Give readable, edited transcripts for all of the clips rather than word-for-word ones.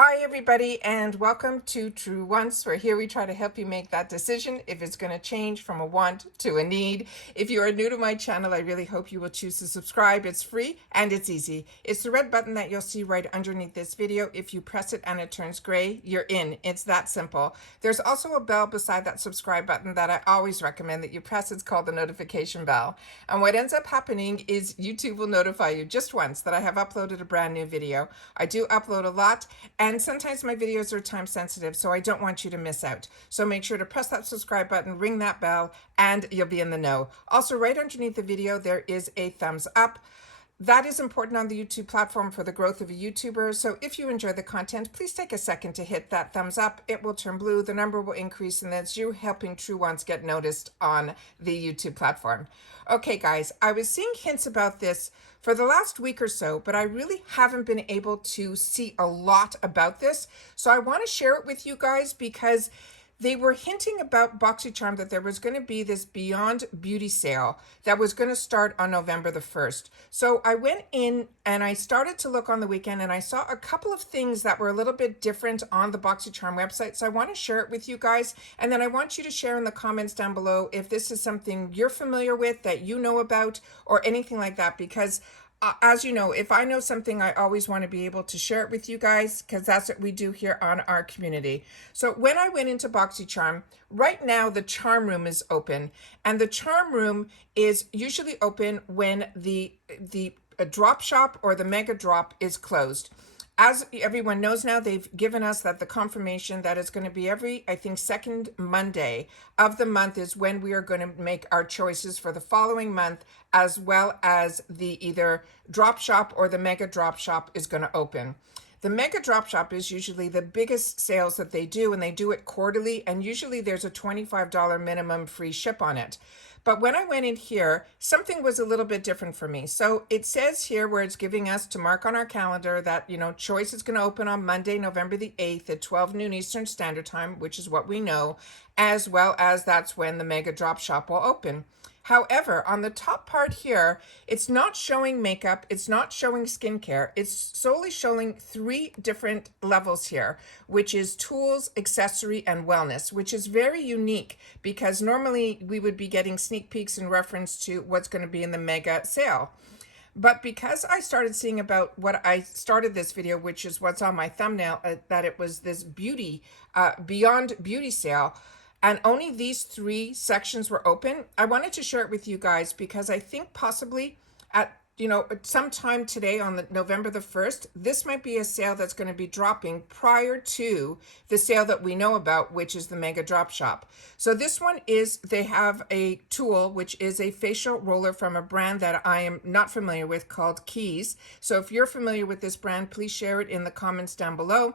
Hi everybody, and welcome to True Wants, where here we try to help you make that decision if it's going to change from a want to a need. If you are new to my channel, I really hope you will choose to subscribe. It's free and it's easy. It's the red button that you'll see right underneath this video. If you press it and it turns gray, you're in. It's that simple. There's also a bell beside that subscribe button that I always recommend that you press. It's called the notification bell. And what ends up happening is YouTube will notify you just once that I have uploaded a brand new video. I do upload a lot, and sometimes my videos are time sensitive, so I don't want you to miss out. So make sure to press that subscribe button, ring that bell, and you'll be in the know. Also, right underneath the video, there is a thumbs up. That is important on the YouTube platform for the growth of a YouTuber. So if you enjoy the content, please take a second to hit that thumbs up. It will turn blue, the number will increase, and that's you helping True Wants get noticed on the YouTube platform. Okay, guys, I was seeing hints about this for the last week or so, but I really haven't been able to see a lot about this. So I want to share it with you guys because they were hinting about Boxycharm that there was going to be this Beyond Beauty sale that was going to start on November the 1st. So I went in and I started to look on the weekend, and I saw a couple of things that were a little bit different on the Boxycharm website. So I want to share it with you guys. And then I want you to share in the comments down below if this is something you're familiar with, that you know about, or anything like that, because as you know, if I know something, I always want to be able to share it with you guys, because that's what we do here on our community. So when I went into Boxycharm, right now the charm room is open, and the charm room is usually open when the drop shop or the mega drop is closed. As everyone knows now, they've given us that the confirmation that it's going to be every, I think, second Monday of the month is when we are going to make our choices for the following month, as well as the either drop shop or the mega drop shop is going to open. The mega drop shop is usually the biggest sales that they do, and they do it quarterly, and usually there's a $25 minimum free ship on it. But when I went in here, something was a little bit different for me. So it says here where it's giving us to mark on our calendar that, choice is going to open on Monday, November the 8th at 12 noon Eastern Standard Time, which is what we know, as well as that's when the mega drop shop will open. However, on the top part here, it's not showing makeup, it's not showing skincare, it's solely showing 3 different levels here, which is tools, accessory, and wellness, which is very unique because normally we would be getting sneak peeks in reference to what's going to be in the mega sale. But because I started seeing about what I started this video, which is what's on my thumbnail, that it was this Beyond Beauty sale, and only these 3 sections were open, I wanted to share it with you guys because I think possibly at sometime today on November the 1st, this might be a sale that's going to be dropping prior to the sale that we know about, which is the mega drop shop. So this one is, they have a tool, which is a facial roller from a brand that I am not familiar with called Keys. So if you're familiar with this brand, please share it in the comments down below.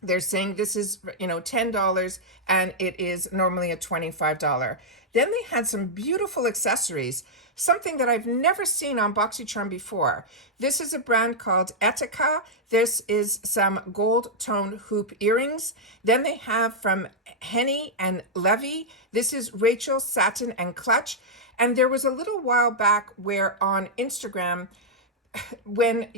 They're saying this is, $10, and it is normally a $25. Then they had some beautiful accessories, something that I've never seen on Boxycharm before. This is a brand called Etika. This is some gold tone hoop earrings. Then they have from Henny and Levy. This is Rachel, Satin, and Clutch. And there was a little while back where on Instagram, when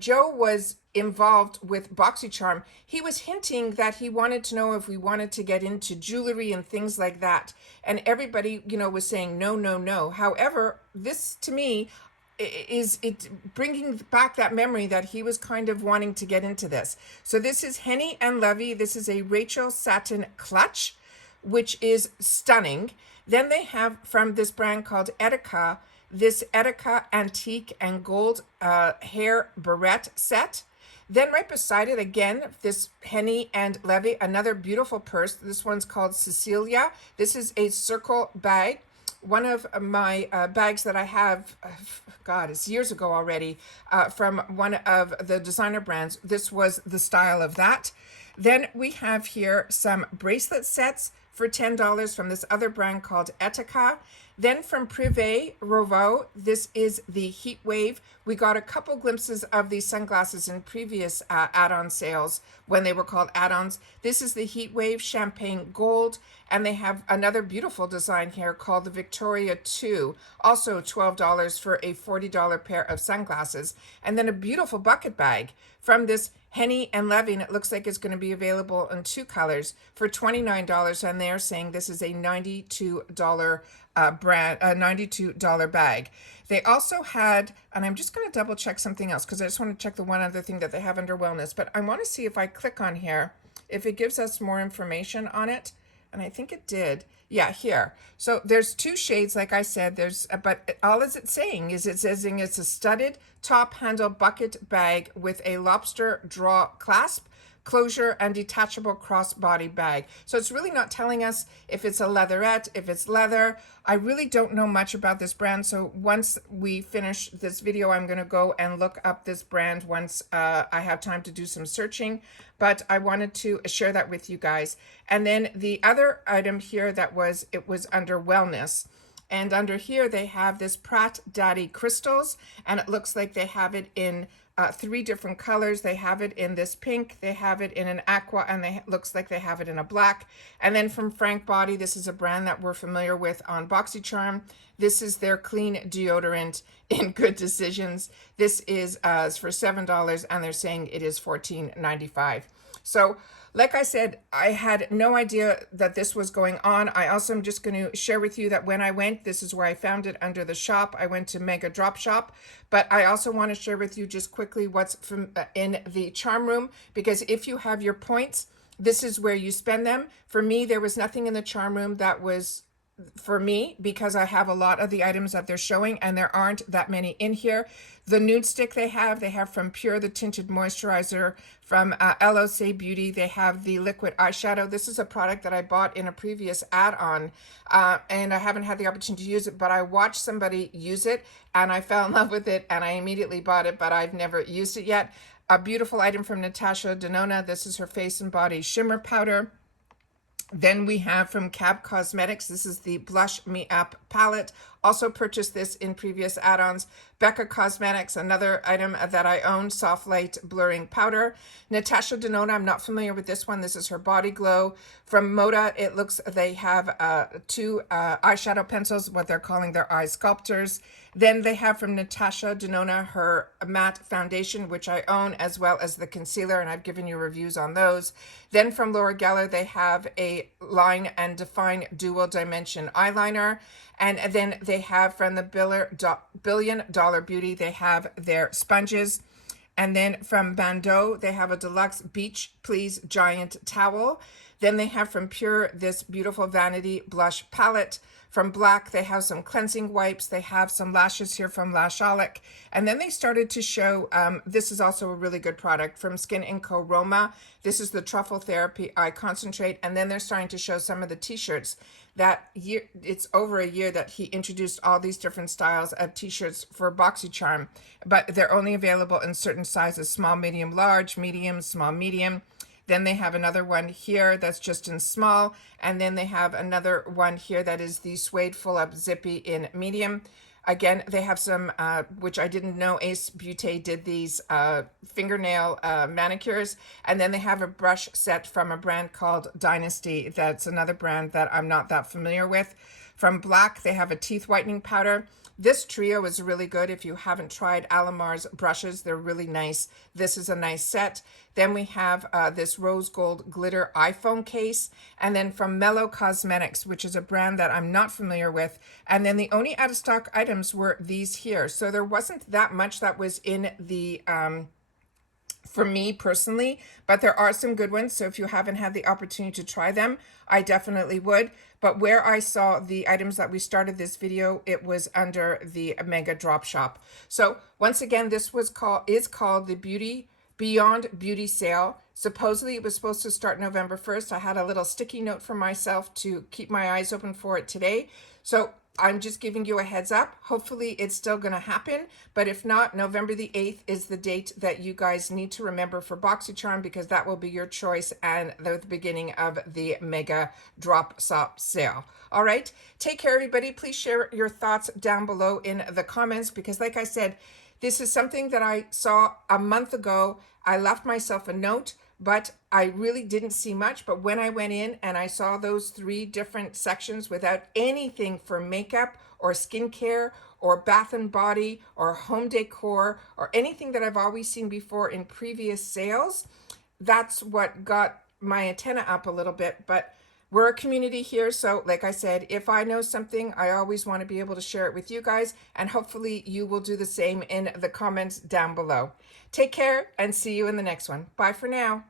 Joe was involved with Boxycharm, he was hinting that he wanted to know if we wanted to get into jewelry and things like that. And everybody, was saying no, no, no. However, this to me is it bringing back that memory that he was kind of wanting to get into this. So this is Henny and Levy. This is a Rachel Satin Clutch, which is stunning. Then they have from this brand called Etika, this Etika antique and gold hair barrette set. Then right beside it, again, this Henny and Levy, another beautiful purse. This one's called Cecilia. This is a circle bag. One of my bags that I have, God, it's years ago already, from one of the designer brands. This was the style of that. Then we have here some bracelet sets for $10 from this other brand called Etika. Then from Privé Rouveau, this is the Heatwave. We got a couple glimpses of these sunglasses in previous add-on sales when they were called add-ons. This is the Heatwave Champagne Gold, and they have another beautiful design here called the Victoria 2, also $12 for a $40 pair of sunglasses. And then a beautiful bucket bag from this Henny and Levy, and it looks like it's going to be available in 2 colors for $29, and they're saying this is a $92 brand, a $92 bag. They also had, and I'm just going to double check something else because I just want to check the one other thing that they have under wellness, but I want to see if I click on here, if it gives us more information on it, and I think it did. Yeah, here. So there's 2 shades, like I said, but all is it saying is it's a studded top handle bucket bag with a lobster draw clasp, closure, and detachable crossbody bag. So it's really not telling us if it's a leatherette, if it's leather. I really don't know much about this brand. So once we finish this video, I'm going to go and look up this brand once I have time to do some searching. But I wanted to share that with you guys. And then the other item here it was under wellness. And under here, they have this Pratt Daddy Crystals, and it looks like they have it in 3 different colors. They have it in this pink, they have it in an aqua, and looks like they have it in a black. And then from Frank Body, this is a brand that we're familiar with on Boxycharm. This is their clean deodorant in Good Decisions. This is for $7, and they're saying it is $14.95. So like I said, I had no idea that this was going on. I also am just going to share with you that when I went, this is where I found it under the shop. I went to Mega Drop Shop, but I also want to share with you just quickly what's in the charm room, because if you have your points, this is where you spend them. For me, there was nothing in the charm room that was for me because I have a lot of the items that they're showing and there aren't that many in here. The nude stick they have from Pure, the tinted moisturizer. From LOC Beauty, they have the liquid eyeshadow. This is a product that I bought in a previous add-on, and I haven't had the opportunity to use it, but I watched somebody use it and I fell in love with it and I immediately bought it, but I've never used it yet. A beautiful item from Natasha Denona. This is her face and body shimmer powder. Then we have from Cab Cosmetics, this is the Blush Me Up palette. Also purchased this in previous add-ons. Becca Cosmetics, another item that I own, Soft Light Blurring Powder. Natasha Denona, I'm not familiar with this one. This is her Body Glow. From Moda, it looks they have 2 eyeshadow pencils, what they're calling their eye sculptors. Then they have from Natasha Denona her matte foundation, which I own, as well as the concealer, and I've given you reviews on those. Then from Laura Geller, they have a Line and Define Dual Dimension eyeliner. And then they have from the Billion Dollar Beauty, they have their sponges. And then from Bandeau, they have a deluxe Beach Please Giant Towel. Then they have from Pure this beautiful Vanity Blush Palette. From Black, they have some cleansing wipes. They have some lashes here from Lasholic. And then they started to show, this is also a really good product from Skin & Co. Roma. This is the Truffle Therapy Eye Concentrate. And then they're starting to show some of the t-shirts. That year, it's over a year that he introduced all these different styles of t-shirts for Boxycharm, but they're only available in certain sizes: small, medium, large, medium, small, medium. Then they have another one here that's just in small, and then they have another one here that is the suede full up zippy in medium. Again, they have some, which I didn't know, Ace Beauty did these fingernail manicures. And then they have a brush set from a brand called Dynasty. That's another brand that I'm not that familiar with. From Black, they have a teeth whitening powder. This trio is really good. If you haven't tried Alamar's brushes, they're really nice. This is a nice set. Then we have this rose gold glitter iPhone case. And then from Mellow Cosmetics, which is a brand that I'm not familiar with. And then the only out of stock items were these here. So there wasn't that much that was in the for me personally, but there are some good ones. So if you haven't had the opportunity to try them, I definitely would. But where I saw the items that we started this video, it was under the Mega Drop Shop. So once again, this is called the Beyond Beauty Sale. Supposedly it was supposed to start November 1st. I had a little sticky note for myself to keep my eyes open for it today. So I'm just giving you a heads up. Hopefully it's still going to happen, but if not, November the 8th is the date that you guys need to remember for Boxycharm, because that will be your choice and the beginning of the mega drop shop sale. All right, take care, everybody. Please share your thoughts down below in the comments, because like I said, this is something that I saw a month ago. I left myself a note, but I really didn't see much. But when I went in and I saw those 3 different sections without anything for makeup or skincare or bath and body or home decor or anything that I've always seen before in previous sales, that's what got my antenna up a little bit. But we're a community here, so like I said, if I know something, I always want to be able to share it with you guys, and hopefully you will do the same in the comments down below. Take care and see you in the next one. Bye for now.